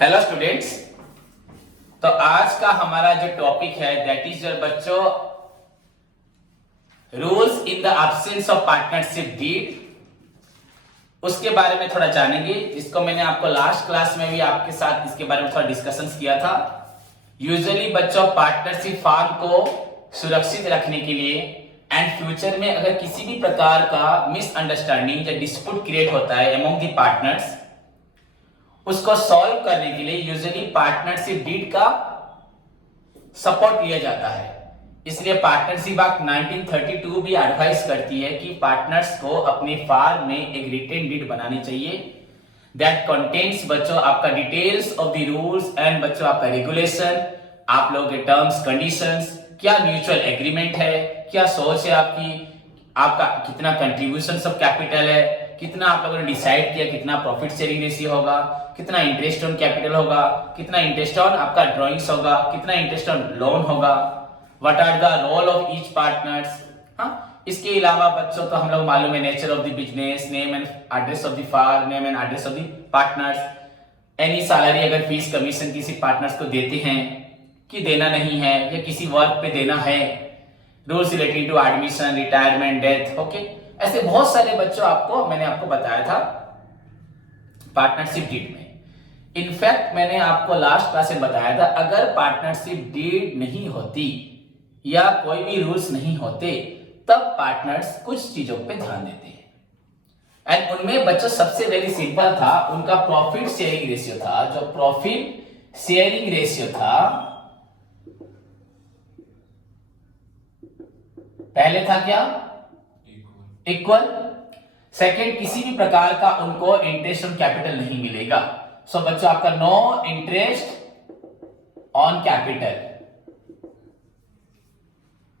Hello students. तो आज का हमारा जो टॉपिक है दैट इज बच्चों rules in the absence of partnership deed. उसके बारे में थोड़ा जानेंगे, जिसको मैंने आपको लास्ट क्लास में भी आपके साथ इसके बारे में थोड़ा डिस्कशन किया था। यूजुअली बच्चों पार्टनरशिप फार्म को सुरक्षित रखने के लिए एंड फ्यूचर में अगर किसी भी प्रकार का मिसअंडरस्टैंडिंग या डिस्प्यूट क्रिएट होता है अमंग द पार्टनर्स, उसको सॉल्व करने के लिए यूजुअली पार्टनरशिप डीड का सपोर्ट लिया जाता है। इसलिए पार्टनरशिप एक्ट 1932 भी एडवाइस करती है कि पार्टनर्स को अपने फार्म में एक रिटेन डीड बनानी चाहिए दैट कंटेन्स बच्चों आपका details of the rules and बच्चों आपका रेगुलेशन, आप लोगों के टर्म्स कंडीशंस, क्या म्यूचुअल एग्रीमेंट है, क्या सोच है आपकी, आपका कितना कंट्रीब्यूशन ऑफ कैपिटल है, कितना आप लोगों ने डिसाइड किया कितना प्रॉफिट शेयरिंग रेशियो होगा, कितना इंटरेस्ट ऑन कैपिटल होगा, कितना इंटरेस्ट ऑन आपका ड्रॉइंग्स होगा, कितना इंटरेस्ट ऑन लोन होगा, what are the role of each partners. हाँ, इसके अलावा बच्चों तो हम लोग मालूम है nature of the business, name and address of the firm, name and address of the partners, any salary अगर फीस कमीशन किसी पार्टनर्स को देते हैं कि देना नहीं है या किसी वर्क पे देना है, rules related to admission, retirement, death, okay. ऐसे बहुत सारे बच्चों आपको मैंने आपको बताया था पार्टनरशिप डीड में। इनफैक्ट मैंने आपको लास्ट क्लास में बताया था अगर पार्टनरशिप डीड नहीं होती या कोई भी रूल्स नहीं होते तब पार्टनर्स कुछ चीजों पे ध्यान देते हैं एंड उनमें बच्चों सबसे वेरी सिंपल था, उनका प्रॉफिट शेयरिंग रेशियो था। जो प्रॉफिट शेयरिंग रेशियो था पहले था क्या? इक्वल। सेकेंड, किसी भी प्रकार का उनको इंटरेस्ट ऑन कैपिटल नहीं मिलेगा। सो बच्चों आपका no interest on capital,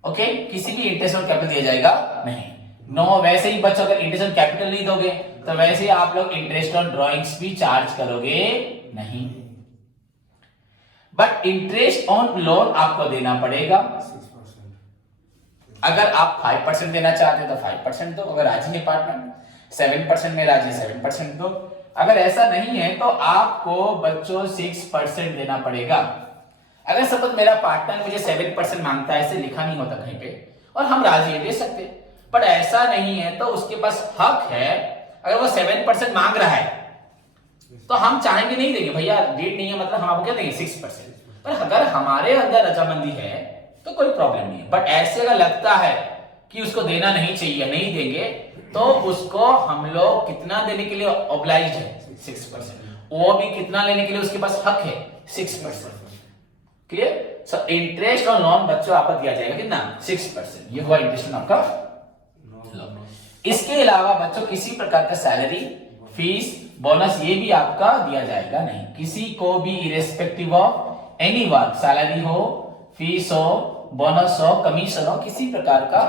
okay, किसी भी इंटरेस्ट ऑन कैपिटल दिया जाएगा नहीं। नो, वैसे ही बच्चों अगर इंटरेस्ट ऑन कैपिटल नहीं दोगे तो वैसे ही आप लोग इंटरेस्ट ऑन ड्रॉइंग्स भी चार्ज करोगे नहीं। बट इंटरेस्ट ऑन लोन आपको देना पड़ेगा। अगर आप 5% देना चाहते हो तो 5% दो, अगर राजी है पार्टनर 7% में राजी 7% दो। अगर ऐसा नहीं है तो आपको बच्चों 6% देना पड़ेगा। अगर सपोज मेरा पार्टनर मुझे 7% मांगता है, ऐसे लिखा नहीं होता कहीं पे, और हम राजी है दे सकते, बट ऐसा नहीं है तो उसके पास हक है। अगर वो 7% मांग रहा है तो हम चाहेंगे नहीं देंगे, भैया डीड नहीं है मतलब हम आपको क्या देंगे 6%। पर अगर हमारे अंदर रजामंदी है तो कोई प्रॉब्लम नहीं है। बट ऐसे अगर लगता है कि उसको देना नहीं चाहिए, नहीं देंगे, तो उसको हम लोग कितना देने के लिए ऑब्लाइज्ड है 6%। वो भी कितना लेने के लिए उसके पास हक है 6%। क्लियर? सो इंटरेस्ट और लोन बच्चों आपको दिया जाएगा कितना 6%। ये हुआ इंटरेस्ट आपका लोन। इसके अलावा बच्चों किसी प्रकार का सैलरी, फीस, बोनस ये भी आपका दिया जाएगा नहीं। किसी को भी irrespective of any work, salary हो, फीस हो, बोनस हो, कमीशन हो, किसी प्रकार का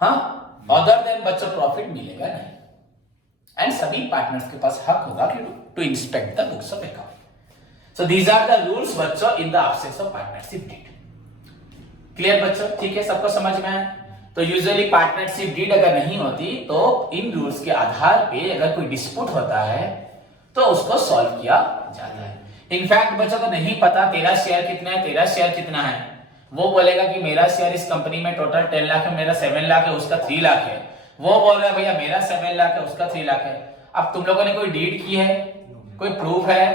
हाँ अदर देन बच्चों प्रॉफिट मिलेगा नहीं। एंड सभी पार्टनर्स के पास हक होगा to inspect the books of account. So these are the rules बच्चों in the absence of partnership deed. Clear बच्चों? ठीक है, सबको समझ में आया? तो यूजुअली पार्टनरशिप डीड अगर नहीं होती तो इन रूल्स के आधार पे अगर कोई डिस्प्यूट होता है तो उसको सॉल्व किया जाता है। इनफैक्ट बच्चों को नहीं पता तेरा शेयर कितना है, तेरा शेयर कितना है, वो बोलेगा कि मेरा शेयर इस कंपनी में टोटल 10 लाख है, मेरा 7 लाख है, उसका 3 लाख है। वो बोल रहा है भैया मेरा 7 लाख है, उसका 3 लाख है। अब तुम लोगों ने कोई डीड की है, कोई प्रूफ है,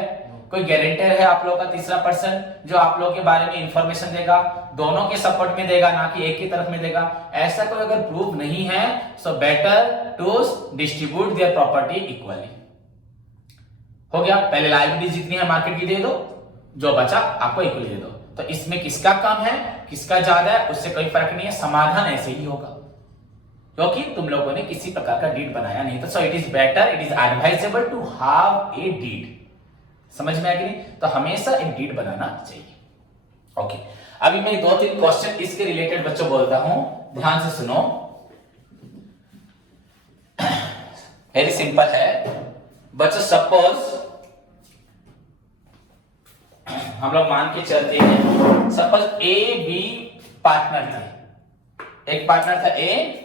कोई गारंटर है आप लोगों का तीसरा पर्सन जो आप लोगों के बारे में इंफॉर्मेशन देगा, दोनों के सपोर्ट में देगा, ना कि एक की तरफ में देगा। ऐसा कोई अगर प्रूफ नहीं है so better to distribute their property equally. हो गया? पहले लायबिलिटी जितनी है मार्केट की दे दो, जो बचा आपको इक्वली दे दो। तो इसमें किसका कम है किसका ज्यादा है उससे कोई फर्क नहीं है, समाधान ऐसे ही होगा क्योंकि तुम लोगों ने किसी प्रकार का डीड बनाया नहीं। तो so it is better, it is advisable to have a deed. समझ में आ गई? तो हमेशा एक डीड बनाना चाहिए। ओके, अभी मैं 2-3 क्वेश्चन इसके रिलेटेड बच्चों बोलता हूं, ध्यान से सुनो। वेरी सिंपल है बच्चों। सपोज हम लोग मान के चलते हैं, सपोज ए बी पार्टनर थे। एक पार्टनर था ए,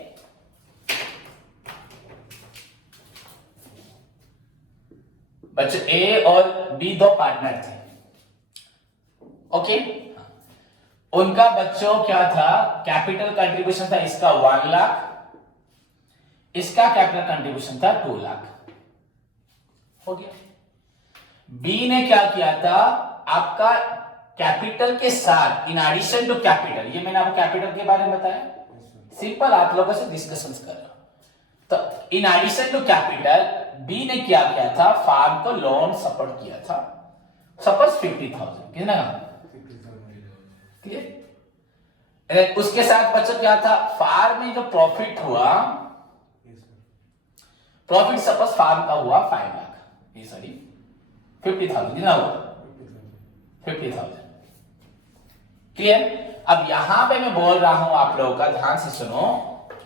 बच्चों ए और बी दो पार्टनर थे, ओके। उनका बच्चों क्या था, कैपिटल कंट्रीब्यूशन था इसका 1 लाख, इसका कैपिटल कंट्रीब्यूशन था 2 लाख, हो गया। बी ने क्या किया था, आपका कैपिटल के साथ इन एडिशन टू कैपिटल, ये मैंने आपको कैपिटल के बारे में बताया, सिंपल आप लोगों से डिस्कशन कर रहा हूं। तो in addition to capital B ने क्या किया था, फार्म को लोन सपोर्ट किया था, सपोज 50,000, कितना क्लियर। उसके साथ बच्चों क्या था, फार्म में जो प्रॉफिट हुआ, प्रॉफिट सपोज फार्म का हुआ 5 लाख, ये सॉरी 50,000, कितना हुआ 50,000, क्लियर। अब यहां पे मैं बोल रहा हूं, आप लोगों का ध्यान से सुनो,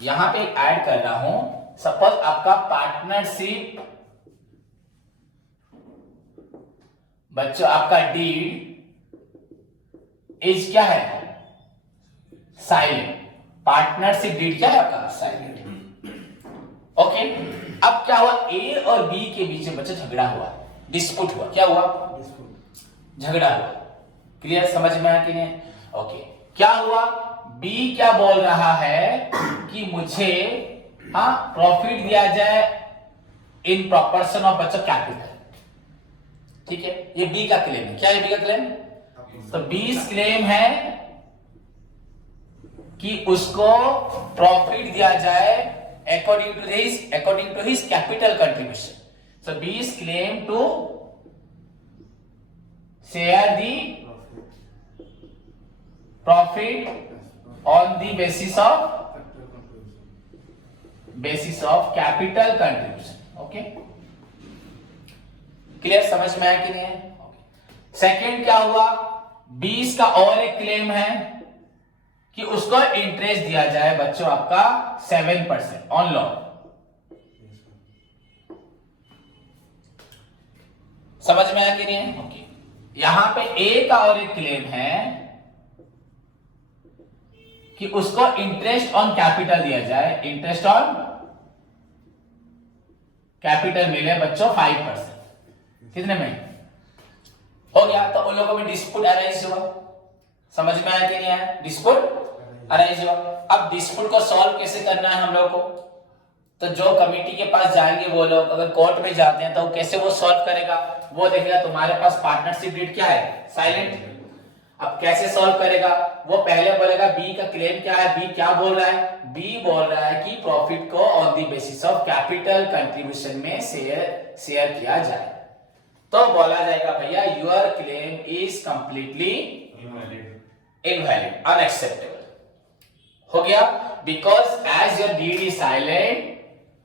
यहां पे ऐड कर रहा हूं, सपोज आपका पार्टनरशिप बच्चों, आपका डीड इज क्या है, साइलेंट, पार्टनरशिप डीड क्या है आपका, साइलेंट, ओके। अब क्या हुआ, ए और बी के बीच में बच्चों झगड़ा हुआ, डिस्प्यूट हुआ, क्या हुआ, झगड़ा हुआ, क्लियर, समझ में आया कि नहीं, ओके। क्या हुआ, बी क्या बोल रहा है कि मुझे प्रॉफिट दिया जाए इन प्रोपोर्शन ऑफ बच्चों कैपिटल, ठीक है, ये बी का क्लेम है, क्या है बी का क्लेम, तो बी क्लेम है कि उसको प्रॉफिट दिया जाए according to his capital contribution. So B is claimed to share the profit on the basis of capital contribution. Okay, clear, समझ में आया कि नहीं है। सेकंड क्या हुआ, 20 का और एक क्लेम है कि उसको इंटरेस्ट दिया जाए बच्चों आपका 7% ऑन लोन, समझ में आया कि नहीं है, ओके। यहां पे ए का और एक क्लेम है कि उसको इंटरेस्ट ऑन कैपिटल दिया जाए, इंटरेस्ट ऑन कैपिटल मिले बच्चों 5%, कितने में हो गया। तो उन लोगों में डिस्प्यूट अराइज हुआ, समझ में आया कि नहीं आया, डिस्प्यूट अराइज हुआ। अब डिस्प्यूट को सॉल्व कैसे करना है हम लोग को, तो जो कमिटी के पास जाएंगे वो लोग, अगर कोर्ट में जाते हैं तो कैसे वो सॉल्व करेगा, वो देखेगा तुम्हारे पास पार्टनरशिप डीड क्या है, साइलेंट। अब कैसे सॉल्व करेगा, वो पहले बोलेगा बी का क्लेम क्या है, बी क्या बोल रहा है, बी बोल रहा है कि प्रॉफिट को on the basis of capital contribution में शेयर किया जाए, तो बोला जाएगा भैया your claim is completely invalid, unacceptable, हो गया। Because as your deed is silent,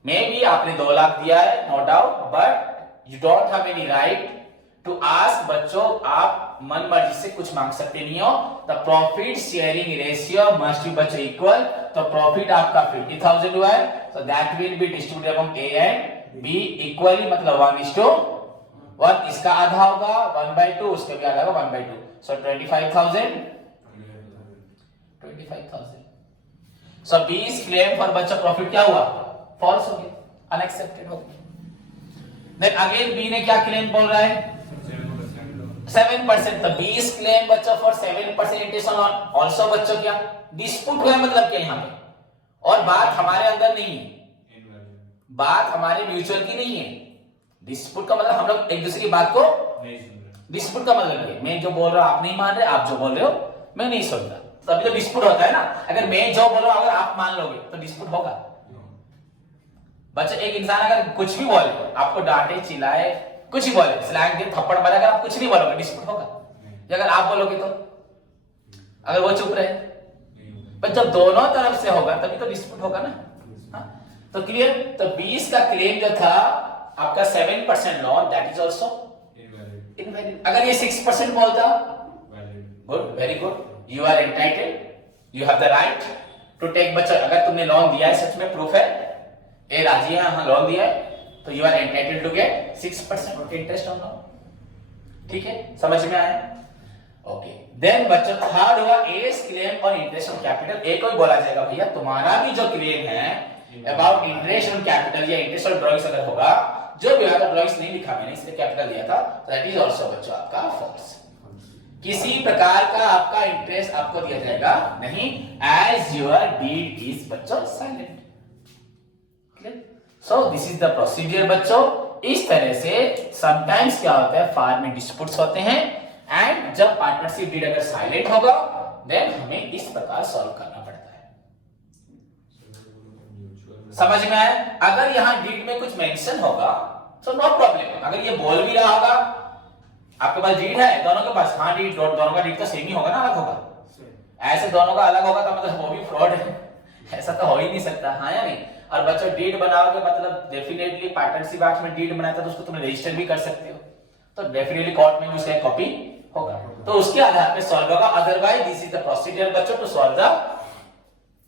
maybe आपने 2 लाख दिया है, no doubt, but you don't have any right to ask, बच्चों आप मन मर्जी से कुछ मांग सकते नहीं हो। The profit sharing ratio must be बच्चों इक्वल, तो प्रॉफिट आपका 50,000 हुआ है, so that will be distributed among A and be equally, मतलब 1:1, इसका आधा होगा 1/2, उसके भी आधा होगा 1/2, सो 25,000, सो बी इज क्लेम फॉर बच्चा प्रॉफिट क्या हुआ, फॉल्स हो गया, अनएक्सेप्टेड हो गया। देन अगेन बी ने क्या क्लेम बोल रहा है, 7%, तो बी इज क्लेम बच्चा फॉर 7% इंटरेस्ट ऑन आल्सो, बच्चों क्या डिस्प्यूट हुआ, मतलब क्या यहाँ पे, और बात हमारे अंदर नहीं है, बात हमारे म्यूचुअल की नहीं है। डिस्प्यूट का मतलब हम लोग एक दूसरे की बात को नहीं सुन रहे, डिस्प्यूट का मतलब है मैं जो बोल रहा हूं आप नहीं मान रहे, आप जो बोल रहे हो मैं नहीं सुन रहा, तभी तो डिस्प्यूट होता है ना। अगर मैं जो बोल रहा हूं अगर आप मान लोगे तो डिस्प्यूट होगा। बच्चा एक इंसान अगर कुछ भी बोले, आपको डांटे चिल्लाए कुछ भी बोले, स्लैंग दे थप्पड़ मारे, अगर आप कुछ नहीं बोलोगे डिस्प्यूट होगा, या अगर आप बोलोगे तो, अगर वो चुप रहे, पर जब दोनों तरफ से होगा तभी तो डिस्प्यूट होगा ना। तो क्लियर, तो 20 का क्लेम जो था आपका 7% loan, that is also invalid. अगर ये 6% बोलता, good, very good, you are entitled, you have the right to take, बच्चा अगर तुमने लोन दिया है, सच में प्रूफ है, ए राजी है हाँ लोन दिया है, तो you are entitled to get 6% interest on loan, ठीक है, समझ में आया, ओके। देन बच्चा थर्ड हुआ as claim on interest on capital. A को ही बोला जाएगा भैया तुम्हारा भी जो क्लेम है अबाउट इंटरेस्ट ऑन कैपिटल या इंटरेस्ट ऑन ड्रॉइंग्स अगर होगा, जो भी अगर ड्रॉइंग्स नहीं लिखा मैंने, इसलिए कैपिटल दिया था, दैट इज आल्सो बच्चों आपका फॉल्स। किसी प्रकार का आपका इंटरेस्ट आपको दिया जाएगा नहीं, एज योर डीड इज बच्चों silent. So this is the procedure बच्चों। इस तरह से समटाइम्स क्या होता है, फार्म में डिस्प्यूट्स होते हैं, एंड जब पार्टनरशिप डीड अगर साइलेंट होगा देन हमें इस प्रकार सॉल्व करना पड़ता है। समझ में आया? अगर यहां डीड में कुछ मेंशन होगा तो नो प्रॉब्लम, अगर ये बोल भी रहा होगा, आपके पास डीड है दोनों के पास, हाँ डीड दोनों का डीड तो सेम ही होगा ना, अलग होगा? ऐसे दोनों का अलग होगा तो मतलब वो भी फ्रॉड है, ऐसा तो हो ही नहीं सकता, हाँ या नहीं? और बच्चों डीड बनाओगे मतलब डेफिनेटली पार्टनरशिप एक्ट में डीड बनाया था तो उसको तुम रजिस्टर भी कर सकते हो, तो डेफिनेटली कोर्ट में उसका कॉपी होगा, तो उसके आधार पे सॉल्व होगा। Otherwise this is the procedure बच्चों to solve the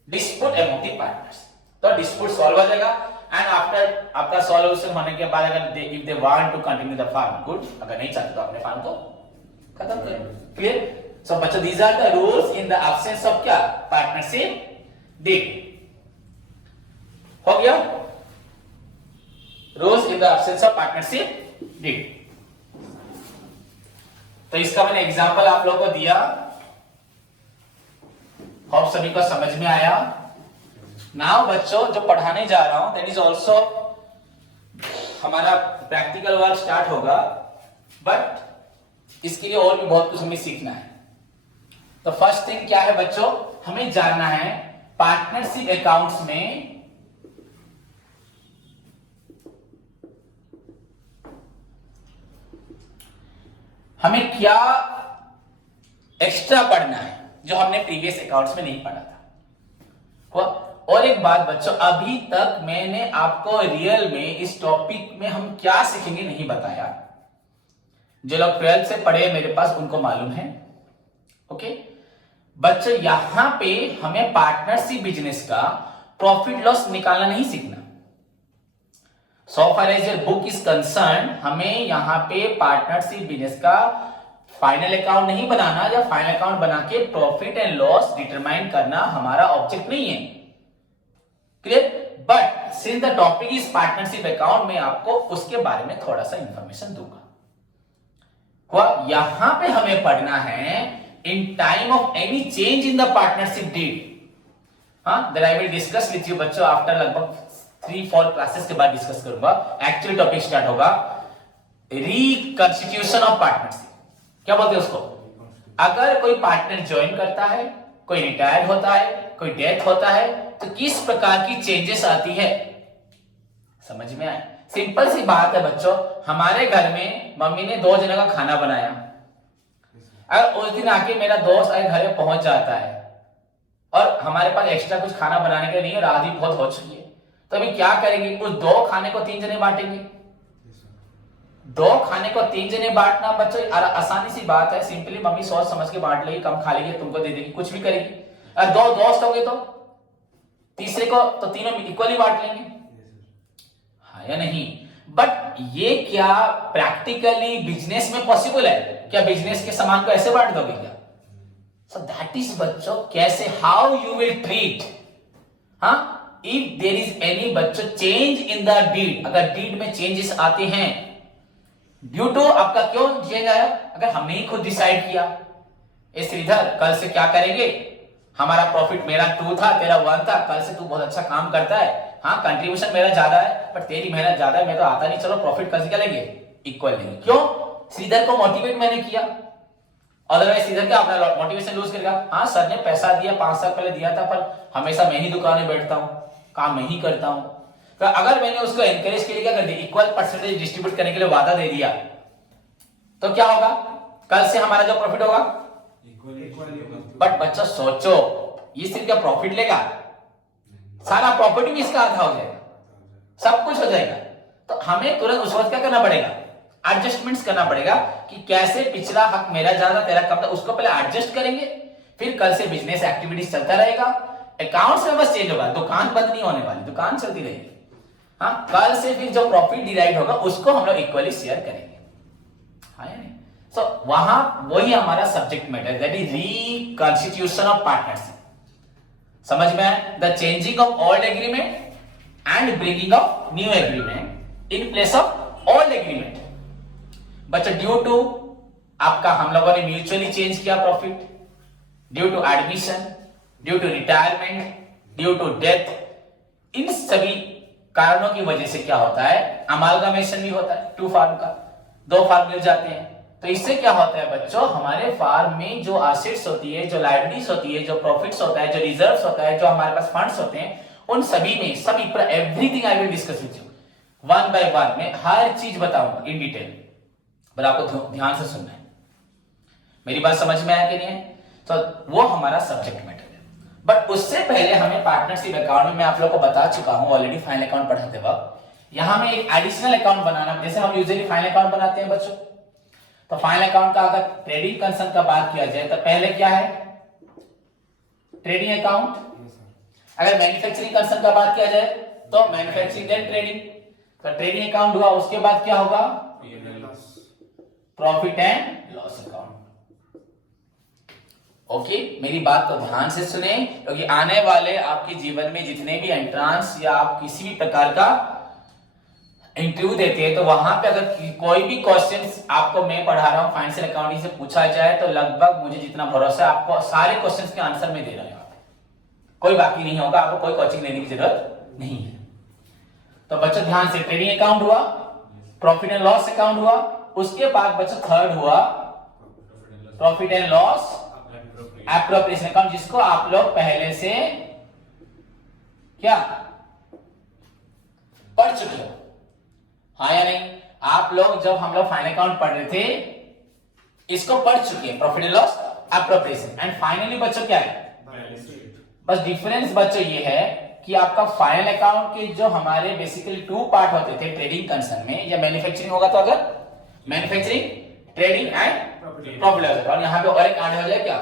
dispute among the partners. तो डिस्प्यूट सॉल्व हो जाएगा, एंड आफ्टर आपका सॉल्यूशन होने के बाद अगर if they want to continue the firm, good, अगर नहीं चाहते तो अपने फार्म को खत्म करें। क्लियर? सो बच्चों these are the rules in the absence of क्या, पार्टनरशिप डीड। हो गया rules in the absence of partnership deed. तो इसका मैंने एग्जांपल आप लोगों को दिया, होप सभी को समझ में आया। नाउ बच्चों जो पढ़ाने जा रहा हूं दैट इज आल्सो हमारा प्रैक्टिकल वर्क स्टार्ट होगा, बट इसके लिए और भी बहुत कुछ हमें सीखना है। तो फर्स्ट थिंग क्या है बच्चों, हमें जानना है पार्टनरशिप अकाउंट्स में हमें क्या एक्स्ट्रा पढ़ना है जो हमने प्रीवियस अकाउंट्स में नहीं पढ़ा था। और एक बात बच्चों, अभी तक मैंने आपको रियल में इस टॉपिक में हम क्या सीखेंगे नहीं बताया। जो लोग 12th से पढ़े मेरे पास उनको मालूम है। ओके बच्चों, यहां पे हमें पार्टनरशिप बिजनेस का प्रॉफिट लॉस निकालना नहीं सीखना। So far as your book is concerned, हमें यहाँ पे पार्टनरशिप बिजनेस का फाइनल अकाउंट नहीं बनाना, या फाइनल अकाउंट बना के प्रॉफिट एंड लॉस डिटरमाइन करना हमारा ऑब्जेक्ट नहीं है। Clear? But since the topic is partnership account, मैं आपको उसके बारे में थोड़ा सा इंफॉर्मेशन दूंगा। यहां पे हमें पढ़ना है in time of any change in the partnership deed, that I will discuss with you बच्चों आफ्टर लगभग 3-4 क्लासेस के बाद डिस्कस करूंगा। एक्चुअली टॉपिक स्टार्ट होगा रिकंस्टिट्यूशन ऑफ पार्टनरशिप। क्या बोलते हैं उसको? अगर कोई पार्टनर ज्वाइन करता है, कोई रिटायर होता है, कोई डेथ होता है, तो किस प्रकार की चेंजेस आती है। समझ में आया? सिंपल सी बात है बच्चों, हमारे घर में मम्मी ने 2 जनों का खाना बनाया, अगर उस दिन आके मेरा दोस्त आए घर में पहुंच जाता है और हमारे पास एक्स्ट्रा कुछ खाना बनाने के लिए नहीं है, रात ही बहुत हो चुकी है, तो अभी क्या करेंगे? उस 2 खाने को 3 जने बांटेंगे। 2 खाने को 3 जने बांटना बच्चों आसानी सी बात है, सिंपली मम्मी सोच समझ के बांट लेगी, कम खा लेगी, तुमको दे देगी, कुछ भी करेगी। अगर 2 दोस्त हो गए तो तीसरे को तो तीनों इक्वली बांट लेंगे, हाँ या नहीं? बट ये क्या प्रैक्टिकली बिजनेस में पॉसिबल है? क्या बिजनेस के सामान को ऐसे बांट दोगे क्या? सो दैट इज बच्चों कैसे, how you will treat, if there is any बच्चों चेंज इन द डीड, अगर डीड में चेंजेस आते हैं ड्यू टू आपका क्यों चेंज आया, अगर हमने ही खुद डिसाइड किया, ए श्रीधर कल से क्या करेंगे, हमारा प्रॉफिट मेरा 2 था, तेरा 1 था, कल से तू बहुत अच्छा काम करता है, हाँ कंट्रीब्यूशन मेरा ज्यादा है पर तेरी मेहनत ज्यादा है, मैं तो आता नहीं, चलो प्रॉफिट कल से क्या लेंगे, इक्वल लेंगे। क्यों? श्रीधर को मोटिवेट मैंने किया, अदरवाइज श्रीधर क्या अपना मोटिवेशन लूज करेगा, हाँ सर ने पैसा दिया 5 साल पहले दिया था, पर हमेशा मैं ही दुकान में बैठता हूं, काम मैं ही करता हूं। तो अगर मैंने उसको एनकरेज के लिए क्या कर दिया, इक्वल परसेंटेज डिस्ट्रीब्यूट करने के लिए वादा दे दिया, तो क्या होगा, कल से हमारा जो प्रॉफिट होगा बट बच्चा सोचो, ये सिर्फ क्या प्रॉफिट लेगा, सारा प्रॉफिट भी इसका आधा हो जाएगा, सब कुछ हो जाएगा। तो हमें तुरंत उस वक्त क्या करना पड़ेगा, एडजस्टमेंट्स करना पड़ेगा कि कैसे पिछला हक मेरा ज्यादा तेरा कम था, उसको पहले एडजस्ट करेंगे, फिर कल से बिजनेस एक्टिविटीज चलता रहेगा, अकाउंट्स में बस चेंज होगा, दुकान बंद नहीं होने वाली, दुकान चलती रहेगी। हाँ, कल से फिर जो प्रॉफिट डिराइव होगा उसको हम लोग इक्वली शेयर करेंगे, हाँ या नहीं? सो वहां वही हमारा subject matter, that is reconstitution of partnership. समझ में आया? The changing of old agreement and bringing of new agreement in place of old agreement. बच्चों ड्यू टू आपका हम लोगों ने म्यूचुअली चेंज किया profit, due to admission, due to retirement, due to death, इन सभी कारणों की वजह से क्या होता है, अमालगमेशन भी होता है, टू फार्म का, दो फार्म मिल जाते हैं। तो इससे क्या होता है बच्चों, हमारे फार्म में जो एसेट्स होती है, जो लायबिलिटीज होती है, जो प्रॉफिट्स होता है, जो रिजर्व्स होता है, जो हमारे पास फंड्स होते हैं, उन सभी में सभी everything I will discuss with you one by one. मैं हर चीज बताऊंगा इन डिटेल, पर आपको ध्यान से सुनना है। मेरी बात समझ में आया कि नहीं है? तो वो हमारा सब्जेक्ट मैटर है। बट उससे पहले हमें पार्टनरशिप अकाउंट में मैं आप लोगों को बता चुका हूं ऑलरेडी फाइनल अकाउंट पढ़ाते वक्त, यहां में एक एडिशनल अकाउंट बनाना, जैसे हम यूजुअली फाइनल अकाउंट बनाते हैं बच्चों। तो फाइनल अकाउंट का अगर ट्रेडिंग कंसर्न का बात किया जाए तो पहले क्या है, ट्रेडिंग अकाउंट। अगर मैन्युफैक्चरिंग कंसर्न का बात किया जाए तो मैन्युफैक्चरिंग देन ट्रेडिंग। तो ट्रेडिंग अकाउंट हुआ, उसके बाद क्या होगा, profit and loss account. Okay, मेरी बात को ध्यान से सुने, क्योंकि आने वाले आपके जीवन में जितने भी एंट्रांस या आप किसी भी प्रकार का इंटरव्यू देते हैं, तो वहां पे अगर कोई भी क्वेश्चंस आपको मैं पढ़ा रहा हूं फाइनेंशियल अकाउंटिंग से पूछा जाए, तो लगभग मुझे जितना भरोसा है आपको सारे क्वेश्चंस के आंसर में दे रहा हूं, कोई बाकी नहीं होगा, आपको कोई कोचिंग लेने की जरूरत नहीं है। तो बच्चों ध्यान से, ट्रेडिंग अकाउंट हुआ, प्रॉफिट एंड लॉस अकाउंट हुआ, उसके बाद बच्चों थर्ड हुआ profit and loss appropriation account, जिसको आप लोग पहले से क्या पढ़ चुके हो, हाँ या नहीं? आप लोग जब हम लोग फाइनल अकाउंट पढ़ रहे थे इसको पढ़ चुके हैं, profit and loss appropriation. And finally बच्चों क्या है, बस डिफरेंस बच्चों ये है कि आपका फाइनल अकाउंट के जो हमारे बेसिकली टू पार्ट होते थे ट्रेडिंग कंसर्न में, या मैन्युफैक्चरिंग होगा तो अगर manufacturing, trading and profit and loss, और यहां पे और एक ऐड हो जाए क्या,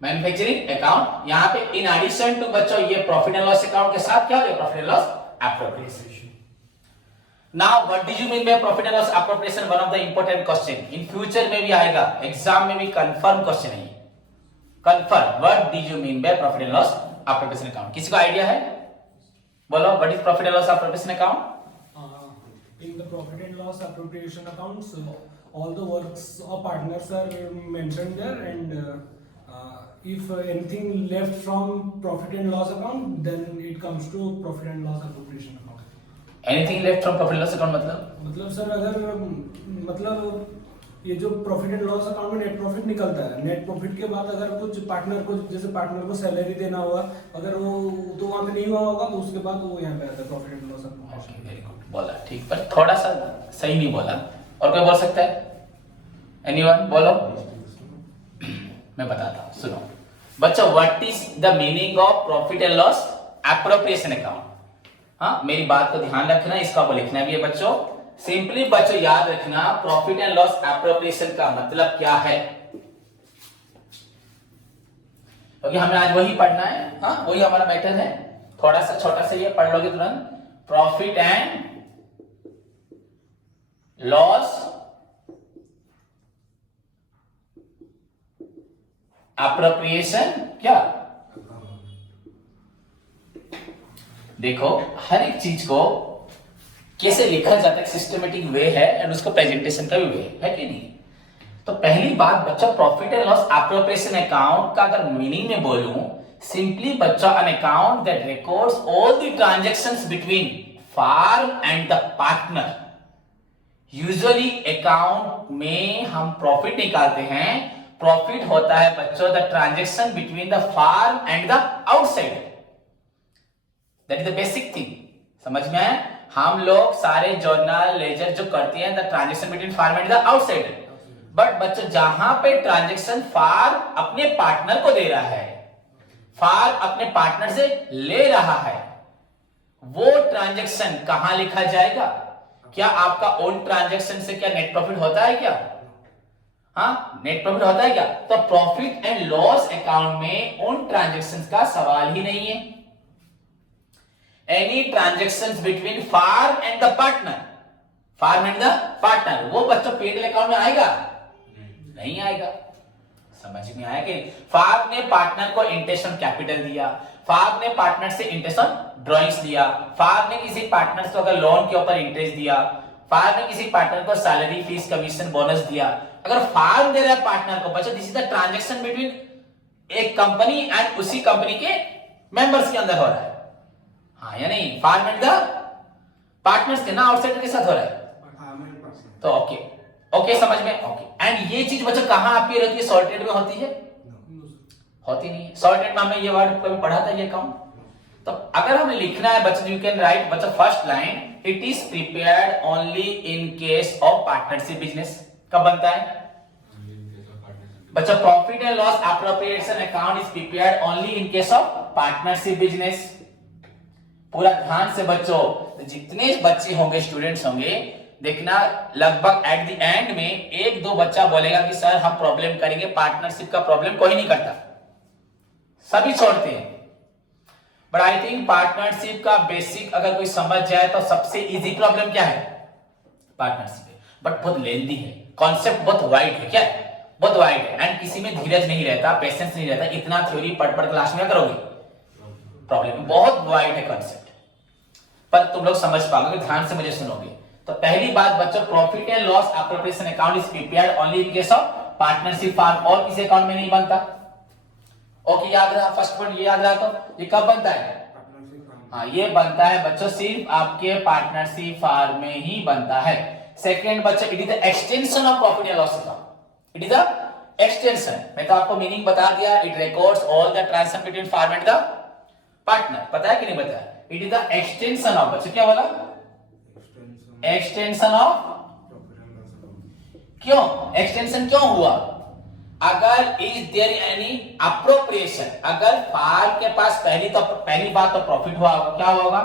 मैन्युफैक्चरिंग अकाउंट। यहां पे इन एडिशन टू बच्चों ये प्रॉफिट एंड लॉस अकाउंट के साथ क्या हो गया, profit and loss appropriation. Now what do you mean by profit and loss appropriation? One of the important question, in future में भी आएगा, एग्जाम में भी कंफर्म क्वेश्चन है, confirm. What do you mean by profit and loss appropriation account? किसी को idea है? बोलो, what is profit and loss appropriation account? In the profit and loss appropriation accounts, all the works of partners are mentioned there, and if anything left from profit and loss account, then it comes to profit and loss appropriation account. Anything left from profit and loss account मतलब sir अगर मतलब ये जो profit and loss account में net profit निकलता है, net profit के बाद अगर कुछ पार्टनर को, जैसे पार्टनर को सैलरी देना होगा, अगर वो तो वहां पे नहीं हुआ होगा, तो उसके बाद वो यहाँ पे आता है profit and loss account. Very good, बोला ठीक, पर थोड़ा सा सही नहीं बोला। और कोई बोल सकता है? एनीवन बोलो, मैं बताता हूं, सुनो बच्चों। What is the meaning of profit and loss appropriation account? हाँ, मेरी बात को ध्यान रखना, इसका आपको लिखना भी है बच्चों। सिंपली बच्चों याद रखना, प्रॉफिट एंड लॉस एप्रोप्रिएशन का मतलब क्या है, क्योंकि हमें आज वही पढ़ना है, हाँ वही हमारा मैटर है। थोड़ा सा छोटा सा ये पढ़ लोगे तुरंत, प्रॉफिट एंड लॉस एप्रोप्रिएशन क्या? देखो हर एक चीज को कैसे लिखा जाता है, सिस्टमेटिक वे है, एंड उसको प्रेजेंटेशन का भी वे है कि नहीं? तो पहली बात बच्चा, profit and loss appropriation account का अगर मीनिंग में बोलूं, सिंपली बच्चा an account that records all the transactions between firm and the partner. Usually account में हम प्रॉफिट निकालते हैं, प्रॉफिट होता है बच्चों the transaction between the firm and the outsider, that is the basic thing. समझ में आया? हम लोग सारे जर्नल लेजर जो करते हैं the transaction between firm and the outsider, but बच्चों जहां पे ट्रांजैक्शन फार्म अपने पार्टनर को दे रहा है, फार्म अपने पार्टनर से ले रहा है, वो ट्रांजैक्शन कहां लिखा जाएगा? क्या आपका ओन ट्रांजैक्शन से क्या नेट प्रॉफिट होता है क्या? हाँ, नेट प्रॉफिट होता है क्या? तो प्रॉफिट एंड लॉस अकाउंट में ओन ट्रांजैक्शंस का सवाल ही नहीं है। Any transactions between firm and the partner, firm and the partner, वो बच्चों पीएनएल अकाउंट में आएगा? नहीं आएगा। समझ में आया कि फार्म ने पार्टनर को इंटेंशन कैपिटल दिया, फार्म ने पार्टनर से इंटरेस्ट ऑन ड्रॉइंग्स लिया, फार्म ने किसी पार्टनर को अगर लोन के ऊपर इंटरेस्ट दिया, फार्म ने किसी पार्टनर को सैलरी, फीस, कमीशन, बोनस दिया, अगर फार्म दे रहा है पार्टनर को, बच्चों this is the transaction between एक कंपनी एंड उसी कंपनी के मेंबर्स के अंदर हो रहा है, हाँ या नहीं? फार्म एंड द पार्टनर्स के ना, आउटसाइडर के साथ हो रहा है। तो ओके समझ में? ओके। एंड ये चीज बच्चों कहां आपकी रहती है? सॉर्टेड में होती है? होती नहीं है। सॉर्टेड में हमने ये वर्ड कभी पढ़ा था, ये अकाउंट? तो अगर हमें लिखना है बच्चों, यू कैन राइट बच्चों first line, it is prepared only in case of partnership business. कब बनता है बच्चों? Profit and loss appropriation account is prepared only in case of partnership business. पूरा ध्यान से बच्चों, जितने बच्चे होंगे, स्टूडेंट्स होंगे, देखना लगभग एट द एंड में एक दो बच्चा बोलेगा कि सर हम प्रॉब्लम करेंगे, पार्टनरशिप का प्रॉब्लम कोई नहीं करता, सभी छोड़ते हैं। बट आई थिंक पार्टनरशिप का बेसिक अगर कोई समझ जाए तो सबसे इजी प्रॉब्लम क्या है? पार्टनरशिप है। बट बहुत लेंथी है, कॉन्सेप्ट बहुत वाइड है। क्या है? बहुत वाइड है। एंड किसी में धीरज नहीं रहता, पेशेंस नहीं रहता, इतना थ्योरी पढ़ क्लास में करोगे, प्रॉब्लम बहुत वाइड है कॉन्सेप्ट। पर तुम लोग समझ पाओगे, ध्यान से मुझे सुनोगे। तो पहली बात बच्चों, profit and loss appropriation account is prepared only in case of partnership firm, और किसी अकाउंट में नहीं बनता। ओके, याद रहा? फर्स्ट पॉइंट ये याद रहा। तो ये कब बनता है? हाँ, ये बनता है बच्चों सिर्फ आपके पार्टनरशिप फार्म में ही बनता है। सेकंड बच्चों, it is the extension of profit and loss account. It is the extension. मैं तो आपको मीनिंग बता दिया, it records all the transaction between firm and the partner. पता है कि नहीं बताया? It is the extension of, बच्चों क्या बोला? Extension of. क्यों एक्सटेंशन क्यों हुआ? अगर इज देयर एनी अप्रोप्रिएशन, अगर फार्म के पास पहली बात तो प्रॉफिट हुआ होगा, क्या होगा?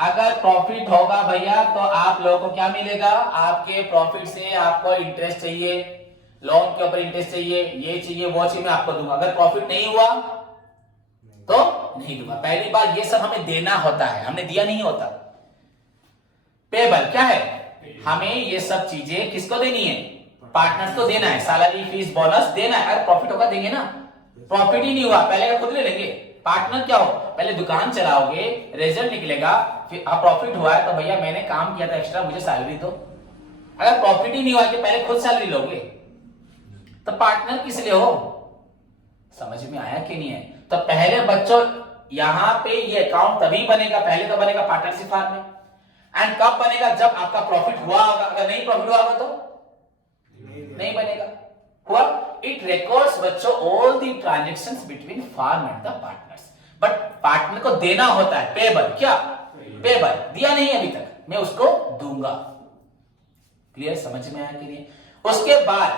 अगर प्रॉफिट होगा भैया तो आप लोगों को क्या मिलेगा? आपके प्रॉफिट से आपको इंटरेस्ट चाहिए, लोन के ऊपर इंटरेस्ट चाहिए, ये चाहिए, वो चाहिए, मैं आपको दूंगा। अगर प्रॉफिट नहीं हुआ तो नहीं दूंगा। पहली बात, ये सब हमें देना होता है, हमने दिया नहीं होता। पेबल क्या है? हमें ये सब चीजें किसको देनी है? पार्टनर्स को देना है, सैलरी, फीस, बोनस देना है। अगर प्रॉफिट होगा देंगे ना, प्रॉफिट ही नहीं हुआ, पहले का खुद ले लेंगे। पार्टनर क्या हो? पहले दुकान चलाओगे, रिजल्ट निकलेगा, फिर प्रॉफिट हुआ है तो भैया मैंने काम किया था एक्स्ट्रा, मुझे सैलरी दो। अगर प्रॉफिट ही नहीं हुआ कि पहले खुद सैलरी लोगे, तो पार्टनर किस लिए हो? समझ में आया कि नहीं है? तो पहले बच्चों यहां पे ये अकाउंट तभी बनेगा, पहले तो बनेगा पार्टनरशिप फार्म में। एंड कब बनेगा? जब आपका प्रॉफिट हुआ होगा। अगर नहीं प्रॉफिट हुआ होगा तो नहीं बनेगा। हुआ? इट रिकॉर्ड्स बच्चों all the transactions between firm and the partners. But partner को देना होता है पेबल। क्या? पेबल दिया नहीं अभी तक, मैं उसको दूंगा। क्लियर? समझ में आया कि नहीं? उसके बाद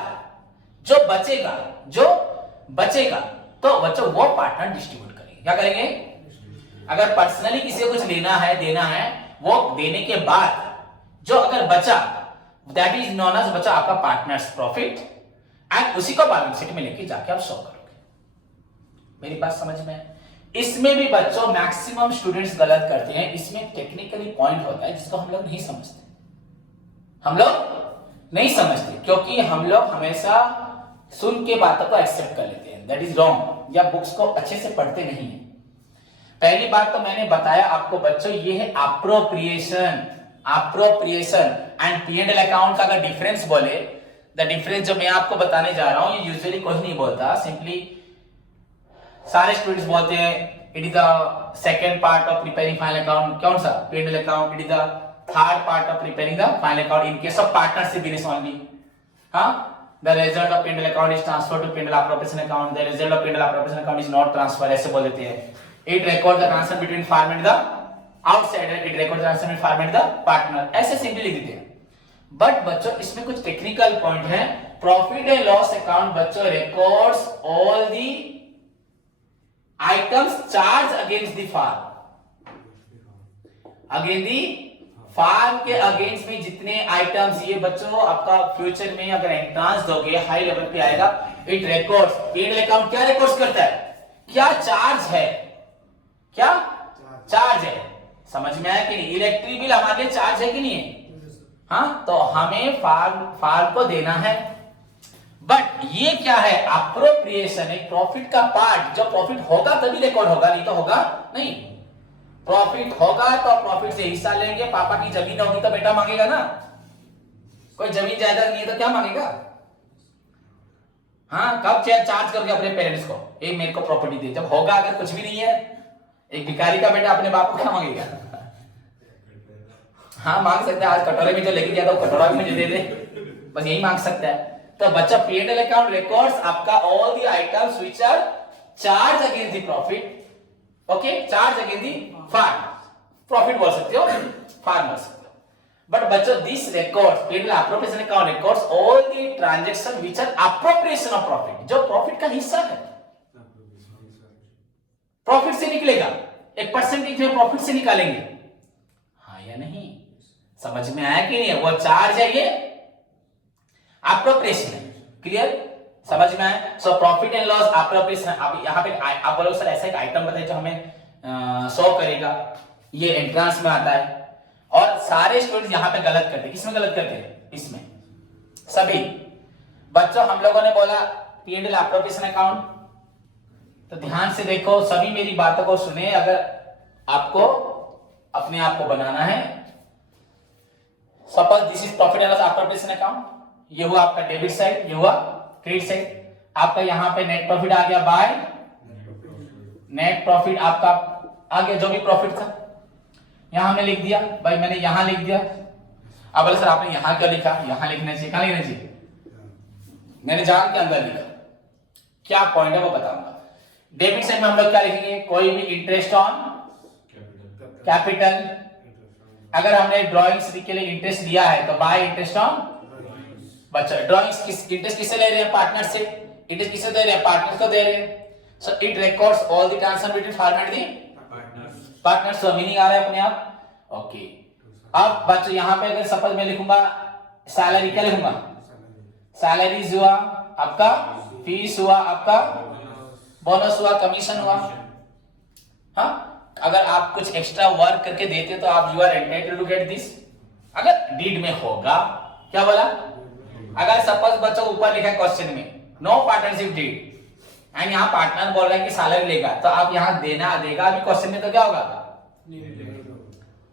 जो बचेगा तो बच्चों वो पार्टनर डिस्ट्रीब्यूट करेंगे। क्या करेंगे? अगर पर्सनली किसी को कुछ लेना है, देना है, वो देने के बाद जो अगर बचा, दैट इज नोन एज बचा आपका पार्टनर्स प्रॉफिट, एंड उसी को बैलेंस शीट में लेके जाके आप शो करोगे। मेरी बात समझ में है? इसमें भी बच्चों मैक्सिमम स्टूडेंट्स गलत करते हैं। इसमें टेक्निकली पॉइंट होता है जिसको हम लोग नहीं समझते, क्योंकि हम लोग हमेशा सुन के बातों को एक्सेप्ट कर लेते हैं, दैट इज रॉन्ग, या बुक्स को अच्छे से पढ़ते नहीं है। पहली बात तो मैंने बताया आपको बच्चों, ये है अप्रोप्रिएशन एंड P&L अकाउंट का अगर डिफरेंस बोले, द डिफरेंस जो मैं आपको बताने जा रहा हूं, ये यूजुअली कोई नहीं बोलता, सिंपली सारे स्टूडेंट्स बोलते हैं it is the second part of preparing final account. कौन सा? P&L account. It is the third part of preparing the final account in case of partnership business only. हाँ, the result of P&L account is transferred to P&L appropriation account, the result of P&L appropriation account is not transferred, ऐसे बोल देते हैं। It records the transaction between farm and the outsider, it records the transaction between farm and the partner, ऐसे simply लिख देते हैं। But बच्चों इसमें कुछ टेक्निकल पॉइंट है। प्रॉफिट एंड लॉस अकाउंट बच्चों records all the items charge against the firm, against the firm के अगेंस्ट में जितने आइटम्स, ये बच्चों आपका फ्यूचर में अगर एंट्रांस दोगे हाई लेवल पे आएगा। इट रिकॉर्ड्स, P&L अकाउंट क्या रिकॉर्ड्स करता है? क्या चार्ज है? क्या चार्ज है? समझ में आया कि नहीं? इलेक्ट्रिक बिल हमारे लिए चार्ज है कि नहीं है? हाँ, तो हमें फार्म को देना है। बट ये क्या है, अप्रोप्रिएशन, एक प्रॉफिट का पार्ट, जो प्रॉफिट होगा तभी रिकॉर्ड होगा, नहीं तो होगा नहीं। प्रॉफिट होगा तो प्रॉफिट से हिस्सा लेंगे, पापा की जमीन होगी तो बेटा मांगेगा ना, कोई जमीन जायदाद नहीं है तो क्या मांगेगा। हाँ, कब चार्ज करोगे अपने पेरेंट्स को, एक मेरे को प्रॉपर्टी दे, जब होगा, अगर कुछ भी नहीं है, एक भिखारी का बेटा अपने बाप को क्या मांगेगा। हाँ मांग सकता है, आज कटोरे में जो लेके गया था वो कटोरा भी मुझे दे दे, बस यही मांग सकता है। तो बच्चा P&L अकाउंट रिकॉर्ड्स आपका all the items which are charge against the profit, okay, charge against the firm, profit बोल सकते हो, फार्म बोल सकते हो। बट बच्चों this records, P&L appropriation account records all the transaction which are appropriation of profit, जो profit का हिस्सा है, प्रॉफिट से निकलेगा, एक परसेंटेज में प्रॉफिट से निकालेंगे, हाँ या नहीं, समझ में आया कि नहीं, वो चार्ज है, ये अप्रोप्रिएशन है, क्लियर, समझ में आया। So profit and loss appropriation, अब यहाँ पे आप बोलो सर ऐसा एक आइटम बताइए जो हमें सॉल्व करेगा, ये एंट्रेंस में आता है, और सारे स्टूडेंट्स यहाँ पे गलत करते हैं, किसमें गलत करते हैं, इसमें सभी बच्चों। हम लोगों ने बोला P&L अप्रोप्रिएशन अकाउंट, तो ध्यान से देखो, सभी मेरी बातों को सुने, अगर आपको अपने आप को बनाना है। Suppose this is profit and loss appropriation account, ये हुआ आपका डेबिट साइड, ये हुआ क्रेडिट साइड, आपका यहां पे नेट प्रॉफिट आ गया बाय नेट प्रॉफिट, आपका आ गया जो भी प्रॉफिट था, यहां हमने लिख दिया, भाई मैंने यहां लिख दिया। अब बोले सर आपने यहां क्या लिखा, यहां लिखना चाहिए, कहां लिखना चाहिए, मैंने जान के अंदर लिखा, क्या पॉइंट है वो बताऊंगा। डेबिट साइड में हम लोग क्या लिखेंगे, कोई भी इंटरेस्ट ऑन कैपिटल, अगर हमने ड्राइंग्स के लिए इंटरेस्ट लिया है तो बाय इंटरेस्ट ऑन, बच्चा ड्राइंग्स किस इंटरेस्ट किससे ले रहे हैं, पार्टनर से, इंटरेस्ट किससे दे रहे हैं, पार्टनर को दे रहे हैं। So it records all the transfer between firm and the partners, so meaning आ रहा है अपने आप, ओके। अब बच्चों यहां पे अगर सपोज मैं लिखूंगा सैलरी, क्या लिखूंगा, सैलरीज हुआ आपका, फीस हुआ आपका, बोनस हुआ, कमीशन हुआ। हाँ, अगर आप कुछ एक्स्ट्रा वर्क करके देते हो तो आप you are entitled to get this, अगर डीड में होगा, क्या बोला, अगर सपोज बच्चों ऊपर लिखा है क्वेश्चन में नो पार्टनरशिप डीड एंड यहाँ पार्टनर बोल रहा है कि सैलरी लेगा, तो आप यहाँ देना देगा, अभी क्वेश्चन में तो क्या होगा,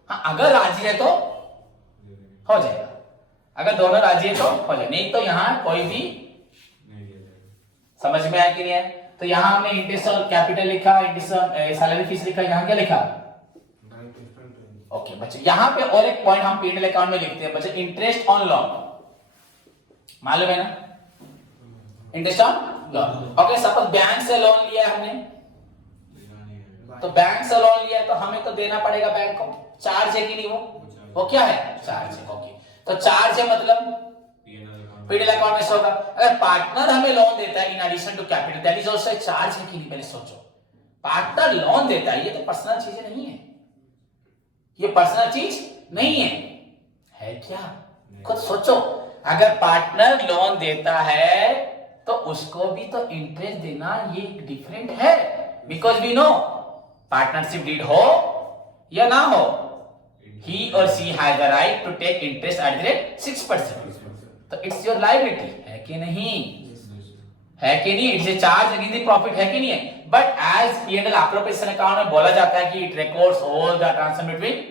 हाँ, अगर राजी है तो हो जाएगा, अगर दोनों राजी है तो हो जाएगा, नहीं तो यहाँ कोई भी, समझ में आया कि नहीं है। तो यहाँ हमने इंटरेस्ट और कैपिटल लिखा, इंटरेस्ट सैलरी फीस लिखा, यहाँ क्या लिखा, ओके बच्चे। यहाँ पे और एक पॉइंट हम P&L अकाउंट में लिखते हैं बच्चे, इंटरेस्ट ऑन लोन, मालूम है ना, interest on loan, okay. Suppose bank से लोन लिया हमने, तो बैंक से लोन लिया है तो हमें तो देना पड़ेगा बैंक को, चार्ज है कि नहीं, वो क्या है, चार्ज है, ओके। तो चार्ज है मतलब P&L अकाउंट में होगा। अगर पार्टनर हमें लोन देता है in addition to capital, that is also charge है कि नहीं, पहले सोचो, पार्टनर लोन देता है, ये तो पर्सनल चीजें नहीं है, ये पर्सनल चीज नहीं है क्या, खुद सोचो। अगर पार्टनर लोन देता है तो उसको भी तो इंटरेस्ट देना, ये डिफरेंट है, because we know partnership deed हो या ना हो, he or she has the right to take interest at the rate 6%, तो इट्स योर लायबिलिटी, है कि नहीं, है कि नहीं, it's a charge against the profit, है कि नहीं है। But as P&L appropriation account में बोला जाता है कि it records all the transfer between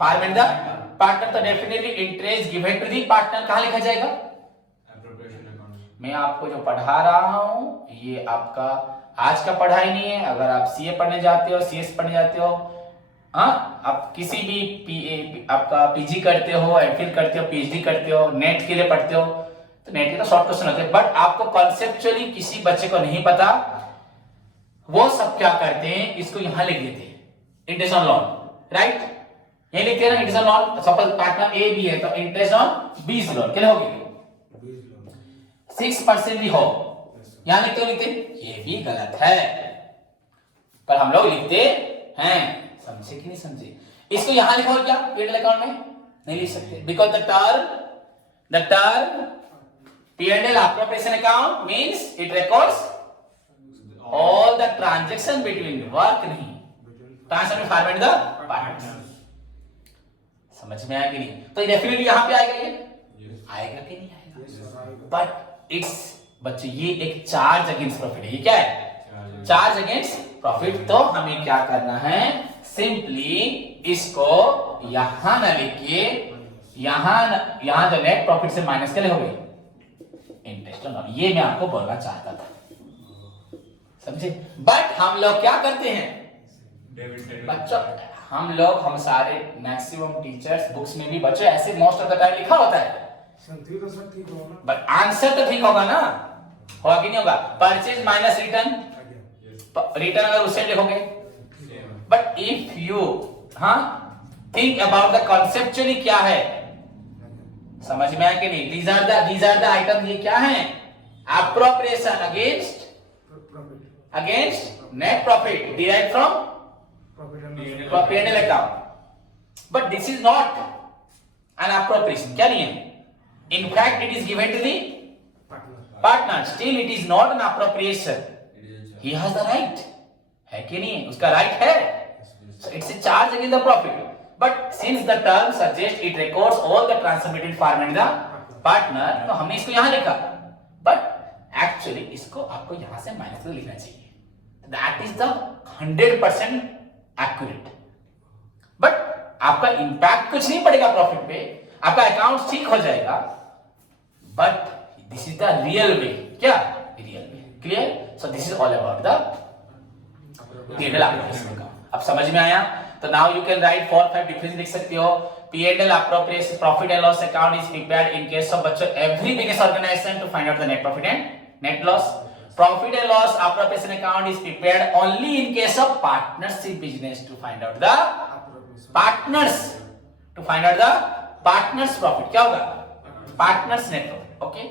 firm and the partner, तो definitely interest given to the partner कहां लिखा जाएगा, अप्रोप्रिएशन अकाउंट। मैं आपको जो पढ़ा रहा हूं ये आपका आज का पढ़ाई नहीं है, अगर आप CA पढ़ने जाते हो, CS पढ़ने जाते हो, हाँ, आप किसी भी आपका PG करते हो, MPhil करते हो, PhD करते हो, नेट के लिए पढ़ते हो, तो नेट के तो शॉर्ट क्वेश्चन होते हैं, बट आपको कॉन्सेप्चुअली किसी बच्चे को नहीं पता, वो सब क्या करते हैं, इसको यहां लिख देते हैं, इंटरेस्ट ऑन लोन, राइट, ये लिखते हैं ना, interest on loan. Suppose partner A B है तो इंटरेस्ट ऑन B लोन क्या होगी, 6% भी हो, यहां लिखते, ये भी गलत है, पर हम लोग लिखते हैं, समझे कि नहीं समझे। इसको यहां लिखा हो क्या P&L अकाउंट में, नहीं लिख सकते, because the term P&L appropriation account means it records all the transaction between work, नहीं transfer firm and the partner, समझ में आया कि नहीं। तो डेफिनेटली यहां पे आएगा, ये आएगा कि नहीं आएगा, बट इट्स बच्चे ये एक चार्ज अगेंस्ट प्रॉफिट है। ये क्या है? Charge against profit. तो हमें क्या करना है, सिंपली इसको यहां न लिखिए, यहां जो नेट प्रॉफिट से माइनस कर लोगे इंटरेस्ट ऑन। ये मैं आपको बोलना चाहता था, समझे? बट हम लोग क्या करते हैं बच्चों, हम सारे मैक्सिमम टीचर्स बुक्स में भी बच्चों ऐसे मोस्ट ऑफ द टाइम लिखा होता है, बट आंसर तो ठीक होगा ना, होगा कि नहीं होगा? परचेज माइनस रिटर्न, रिटर्न अगर उससे लिखोगे, but if you think about the conceptually क्या है, समझ में आया कि नहीं? These are the item. ये क्या है? Appropriation against net profit derive from P&L account, but this is not an appropriation. क्या नहीं है? In fact, it is given to the partner. Still, it is not an appropriation. He has the right. है कि नहीं? उसका right है. So it's a charge against the profit. But since the term suggests it records all the transmitted form in the partner, तो हमने इसको यहाँ लिखा. But actually इसको आपको यहाँ से माइनस में लिखना चाहिए. That is the 100% accurate. But आपका इंपैक्ट कुछ नहीं पड़ेगा प्रॉफिट पे, आपका अकाउंट ठीक हो जाएगा, but this is the real way. क्या? Real way. Clear? So this is all about the P&L appropriation. अब समझ में आया? तो now you can write 4 5 difference लिख सकते हो। P&L appropriation, profit and loss account is prepared in case of बच्चों every business organisation to find out the net profit and net loss. Profit and loss appropriation account is prepared only in case of partnership business to find out the partners profit। क्या होगा? Partners net profit। Okay?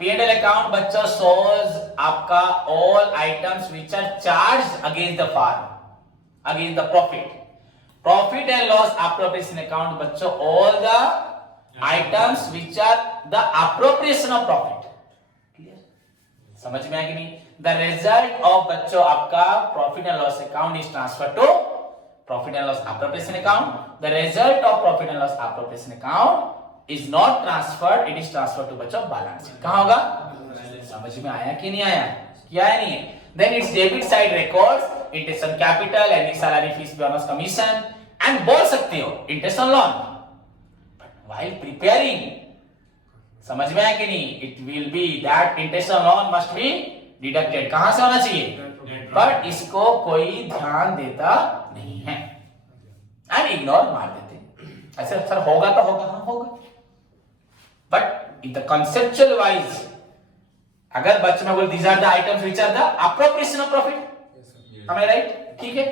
P&L account बच्चों shows आपका all items which are charged against the firm, against the profit। Profit and loss appropriation account बच्चों all the items which are the appropriation of profit। समझ में आया कि नहीं? The result of बच्चों आपका profit and loss account is transfer to profit and loss appropriation account. The result of profit and loss appropriation account is not transferred, it is transferred to बच्चों balance sheet. कहां होगा? समझ में आया कि नहीं आया? क्या है? नहीं है? Then it's debit side records interest on capital, any salary, fees, bonus, commission, and बोल सकते हो interest on loan. But while preparing, समझ में आया कि नहीं? It will be that interest on loan must be deducted. कहां से होना चाहिए? बट इसको कोई ध्यान देता नहीं है एंड इग्नोर मार देते। ऐसे सर होगा तो होगा, हाँ होगा, but in the conceptual wise अगर बच्चे में बोल these are the items which are the appropriation of profit, am I right? ठीक है।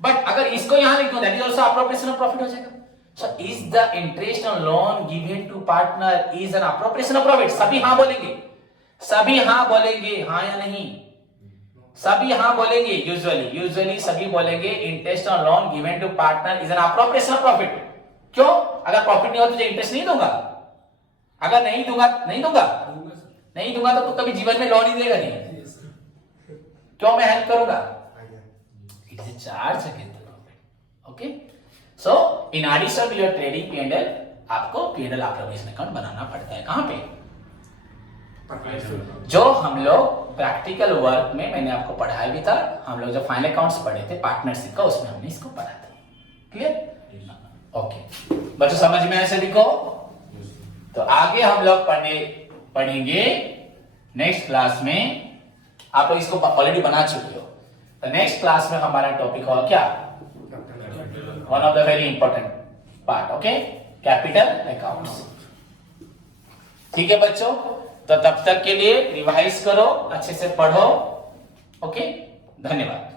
बट अगर इसको यहां लिख दूं that is also appropriation of profit हो जाएगा। So is the interest on loan given to partner is an appropriation of profit? सभी हाँ बोलेंगे, सभी हाँ बोलेंगे, हाँ या नहीं? सभी हाँ बोलेंगे। यूजुअली सभी बोलेंगे interest on loan given to partner is an appropriation of profit. क्यों? अगर प्रॉफिट नहीं हो तो तुझे इंटरेस्ट नहीं दूंगा, अगर नहीं दूंगा तो तू कभी जीवन में लोन ही देगा नहीं। क्यों? मैं हेल्प करूंगा। It is a charge against the profit. Okay, so in addition to your trading P&L आपको P&L अप्रोप्रिएशन अकाउंट बनाना पड़ता है। कहां पे? जो हम लोग प्रैक्टिकल वर्क में मैंने आपको पढ़ाया भी था, हम लोग जब फाइनल अकाउंट्स पढ़े थे पार्टनरशिप का, उसमें हमने इसको पढ़ा था। क्लियर? ओके बच्चों, समझ में आया सभी को? तो आगे हम लोग पढ़ेंगे नेक्स्ट क्लास में। आप लोग इसको ऑलरेडी बना चुके हो, तो नेक्स्ट क्लास में हमारा टॉपिक होगा क्या? One of the very important part, okay, capital accounts. ठीक है बच्चों, तो तब तक के लिए रिवाइज करो, अच्छे से पढ़ो। ओके, धन्यवाद।